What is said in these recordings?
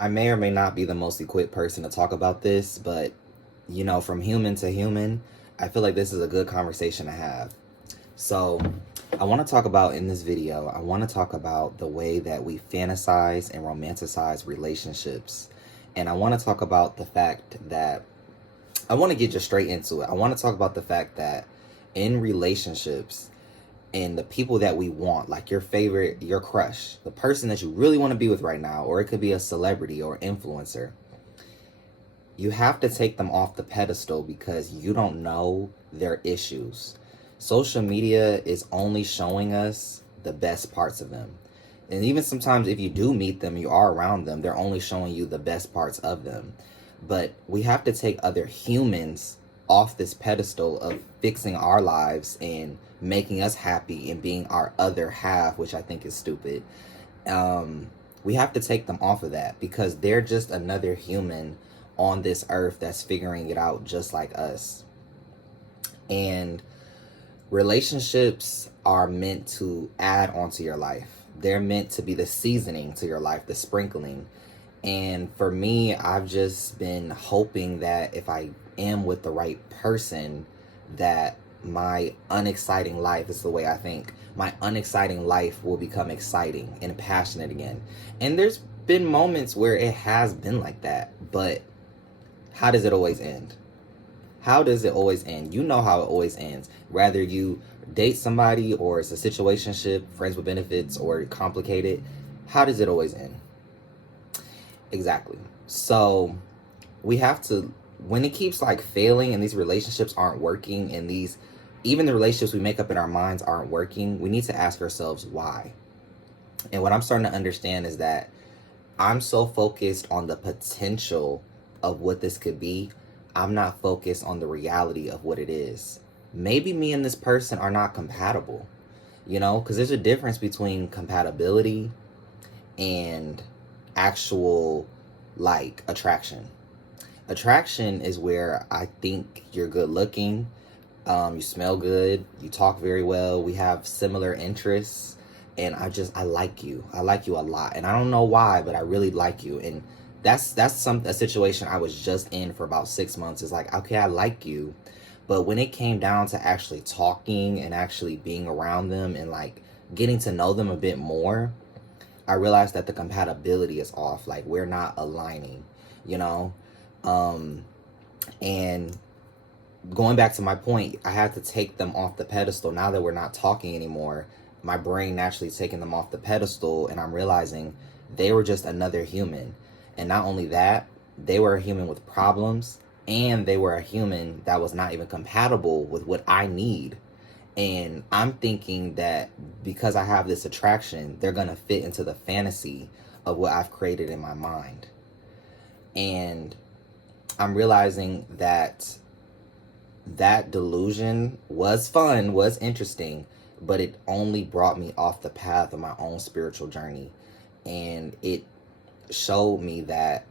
I may or may not be the most equipped person to talk about this, but from human to human, I feel like this is a good conversation to have. So, I want to talk about in this video, I want to talk about the way that we fantasize and romanticize relationships. And I want to talk about the fact that I want to get just straight into it. I want to talk about the fact that in relationships, and the people that we want, like your favorite, your crush, the person that you really want to be with right now, or it could be a celebrity or influencer, you have to take them off the pedestal because you don't know their issues. Social media is only showing us the best parts of them. And even sometimes if you do meet them, you are around them, they're only showing you the best parts of them. But we have to take other humans off this pedestal of fixing our lives and making us happy and being our other half, which I think is stupid. We have to take them off of that because they're just another human on this earth that's figuring it out just like us. And relationships are meant to add onto your life. They're meant to be the seasoning to your life, the sprinkling. And for me, I've just been hoping that if I am with the right person, that my unexciting life, is the way I think, my unexciting life will become exciting and passionate again. And there's been moments where it has been like that, but how does it always end? How does it always end? You know how it always ends. Whether you date somebody or it's a situationship, friends with benefits, or complicated, how does it always end? Exactly. So we have to, when it keeps like failing and these relationships aren't working and these, even the relationships we make up in our minds aren't working, we need to ask ourselves why. And what I'm starting to understand is that I'm so focused on the potential of what this could be. I'm not focused on the reality of what it is. Maybe me and this person are not compatible, because there's a difference between compatibility and actual like attraction. Attraction is where I think you're good looking, you smell good, you talk very well, we have similar interests, and I like you. I like you a lot, and I don't know why, but I really like you. And that's a situation I was just in for about 6 months. It's like, okay, I like you, but when it came down to actually talking and actually being around them and like getting to know them a bit more, I realized that the compatibility is off. Like, we're not aligning, you know? And going back to my point, I had to take them off the pedestal. Now that we're not talking anymore, my brain naturally taking them off the pedestal, and I'm realizing they were just another human. And not only that, they were a human with problems, and they were a human that was not even compatible with what I need. And I'm thinking that because I have this attraction, they're going to fit into the fantasy of what I've created in my mind. And I'm realizing that that delusion was fun, was interesting, but it only brought me off the path of my own spiritual journey. And it showed me that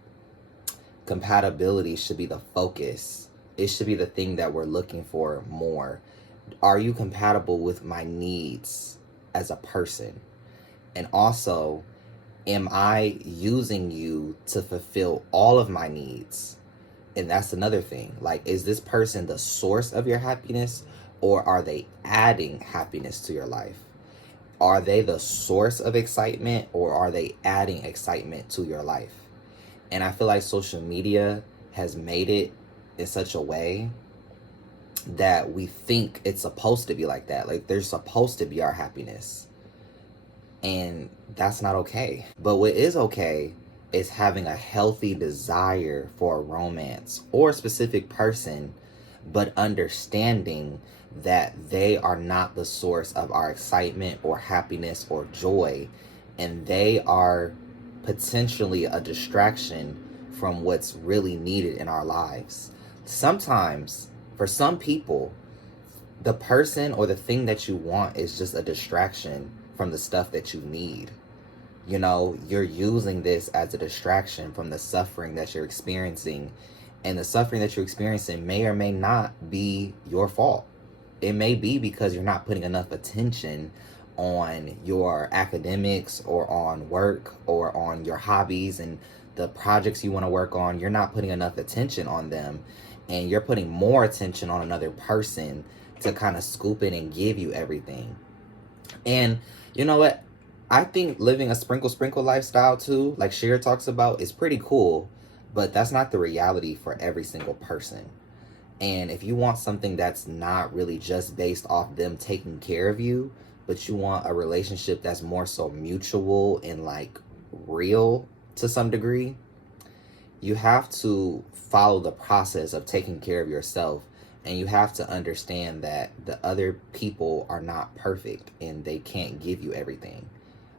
compatibility should be the focus. It should be the thing that we're looking for more. Are you compatible with my needs as a person? And also, am I using you to fulfill all of my needs? And that's another thing. Like, is this person the source of your happiness, or are they adding happiness to your life? Are they the source of excitement, or are they adding excitement to your life? And I feel like social media has made it in such a way that we think it's supposed to be like that. Like, they're supposed to be our happiness. And that's not okay. But what is okay is having a healthy desire for a romance or a specific person, but understanding that they are not the source of our excitement or happiness or joy, and they are potentially a distraction from what's really needed in our lives. Sometimes, for some people, the person or the thing that you want is just a distraction from the stuff that you need. You're using this as a distraction from the suffering that you're experiencing. And the suffering that you're experiencing may or may not be your fault. It may be because you're not putting enough attention on your academics or on work or on your hobbies and the projects you want to work on, you're not putting enough attention on them, and you're putting more attention on another person to kind of scoop in and give you everything. And you know what? I think living a sprinkle lifestyle too, like Shira talks about, is pretty cool, but that's not the reality for every single person. And if you want something that's not really just based off them taking care of you, but you want a relationship that's more so mutual and like real to some degree, you have to follow the process of taking care of yourself. And you have to understand that the other people are not perfect and they can't give you everything.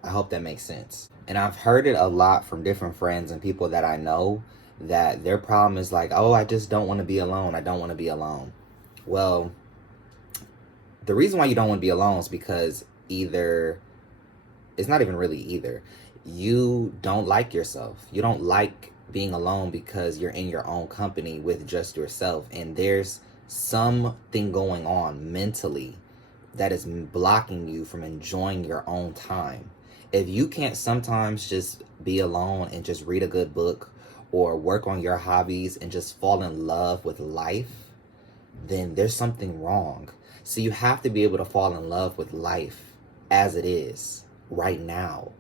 I hope that makes sense. And I've heard it a lot from different friends and people that I know, that their problem is like, oh, I just don't want to be alone. I don't want to be alone. Well, the reason why you don't want to be alone is because either, it's not even really either, you don't like yourself. You don't like being alone because you're in your own company with just yourself. And there's something going on mentally that is blocking you from enjoying your own time. If you can't sometimes just be alone and just read a good book or work on your hobbies and just fall in love with life, then there's something wrong. So you have to be able to fall in love with life as it is right now.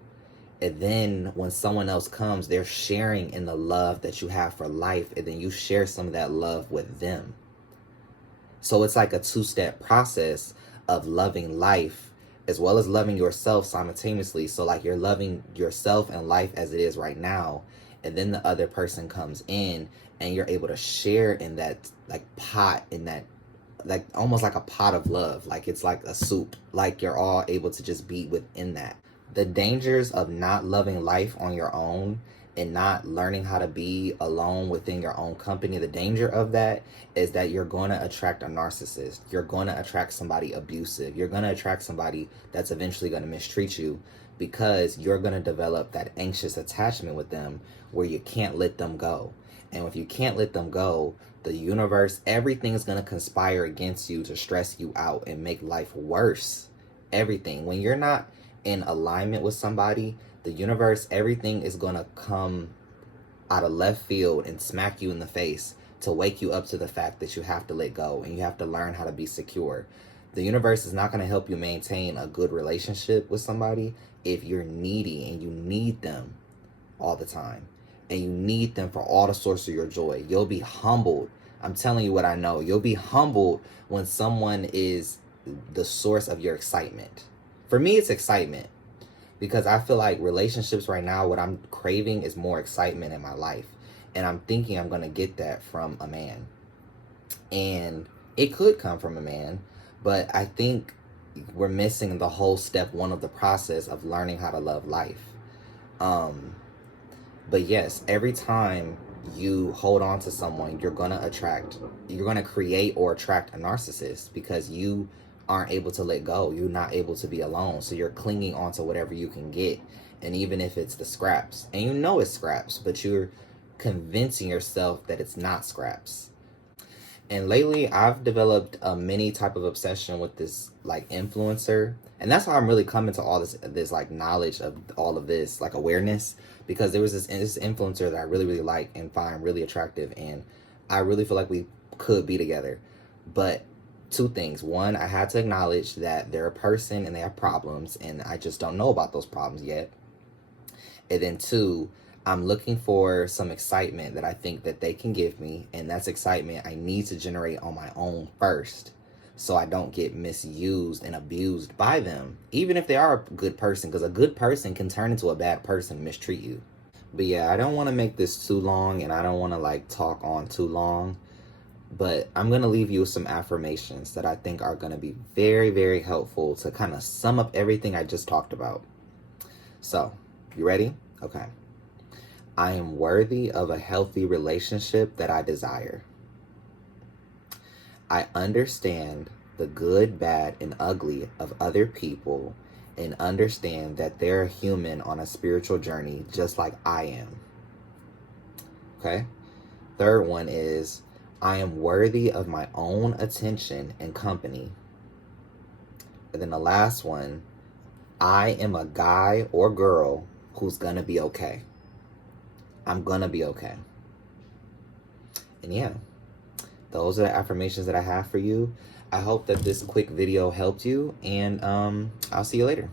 And then when someone else comes, they're sharing in the love that you have for life, and then you share some of that love with them. So it's like a two-step process of loving life as well as loving yourself simultaneously. So like you're loving yourself and life as it is right now, and then the other person comes in and you're able to share in that like pot, in that like almost like a pot of love, like it's like a soup, like you're all able to just be within that. The dangers of not loving life on your own and not learning how to be alone within your own company, the danger of that is that you're going to attract a narcissist. You're going to attract somebody abusive. You're going to attract somebody that's eventually going to mistreat you, because you're going to develop that anxious attachment with them where you can't let them go. And if you can't let them go, the universe, everything is going to conspire against you to stress you out and make life worse. Everything. When you're not in alignment with somebody, the universe, everything is going to come out of left field and smack you in the face to wake you up to the fact that you have to let go and you have to learn how to be secure. The universe is not going to help you maintain a good relationship with somebody if you're needy and you need them all the time. And you need them for all the source of your joy. You'll be humbled. I'm telling you what I know. You'll be humbled when someone is the source of your excitement. For me, it's excitement. Because I feel like relationships right now, what I'm craving is more excitement in my life. And I'm thinking I'm going to get that from a man. And it could come from a man. But I think we're missing the whole step one of the process of learning how to love life. But yes, every time you hold on to someone, you're going to create or attract a narcissist, because you aren't able to let go. You're not able to be alone. So you're clinging on to whatever you can get. And even if it's the scraps, and you know it's scraps, but you're convincing yourself that it's not scraps. And lately I've developed a mini type of obsession with this like influencer. And that's how I'm really coming to all this like knowledge of all of this, like awareness, because there was this influencer that I really, really like and find really attractive. And I really feel like we could be together. But two things. One, I had to acknowledge that they're a person and they have problems, and I just don't know about those problems yet. And then two, I'm looking for some excitement that I think that they can give me, and that's excitement I need to generate on my own first, so I don't get misused and abused by them, even if they are a good person, because a good person can turn into a bad person and mistreat you. But yeah, I don't want to make this too long, and I don't want to like talk on too long. But I'm going to leave you with some affirmations that I think are going to be very, very helpful to kind of sum up everything I just talked about. So, you ready? Okay. I am worthy of a healthy relationship that I desire. I understand the good, bad, and ugly of other people and understand that they're human on a spiritual journey just like I am. Okay? Third one is, I am worthy of my own attention and company. And then the last one, I am a guy or girl who's gonna be okay. I'm gonna be okay. And yeah, those are the affirmations that I have for you. I hope that this quick video helped you, and I'll see you later.